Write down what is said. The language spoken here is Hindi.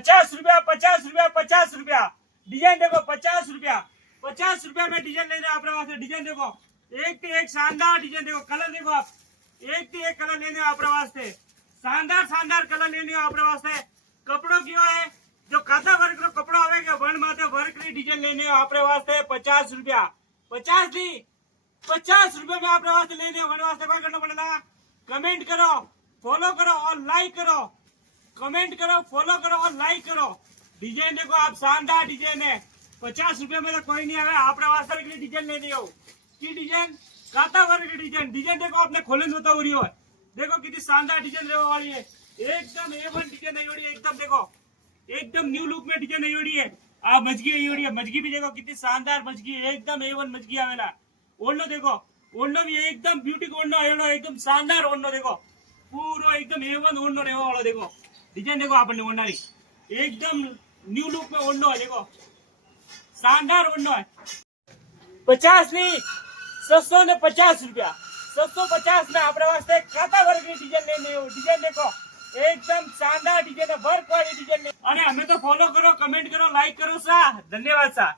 ₹50 ₹50 डिजाइन देखो ₹50 में डिजाइन लेने आप डिजाइन देखो एक से एक शानदार डिजाइन देखो कलर देखो आप एक से एक कलर लेने आप शानदार कलर लेने आप कपड़ों क्यों है जो काथा वर्क रो कपड़ो आवेगा वन माथे वर्क री डिजाइन लेने आपरे वास्ते ₹50 50 नहीं ₹50 में आपरे वास्ते लेने वन वास्ते क्या करना पड़ेगा कमेंट करो फॉलो करो और लाइक करो कमेंट करो फॉलो करो और लाइक करो डिजाइन देखो आप शानदार डिजाइन है ₹50 में तो कोई नहीं आवे आपरे वास्ते की डिजाइन लेनी हो की डिजाइन काता वर्क की डिजाइन देखो आपने खोले होता हो रही हो देखो कितनी शानदार डिजाइन रहने वाली है एकदम A1 डिजाइन नहीं हो रही है एकदम देखो एकदम न्यू लुक में डिजाइन नहीं हो रही है आप मजगी नहीं हो रही है मजगी भी देखो कितनी शानदार मजगी है एकदम A1 मजगी आवेला ओढ़नो देखो ओढ़नो भी एकदम ब्यूटी ओढ़नो आवेलो एकदम शानदार ओढ़नो देखो पूरो एकदम A1 ओढ़नो रहने वाला देखो डिजाइन देखो आपने ओढ़नारी एकदम न्यू लुक में ओढ़नो है देखो शानदार ओढ़नो है 50 नहीं ₹750 750 में आपरे वास्ते काता वर्क की डिजाइन लेनी हो डिजाइन देखो एकदम शानदार डिजाइन वर्क वाली डिजाइन અને અમે તો ફોલો કરો કમેન્ટ કરો લાઈક કરો સા ધન્યવાદ સા।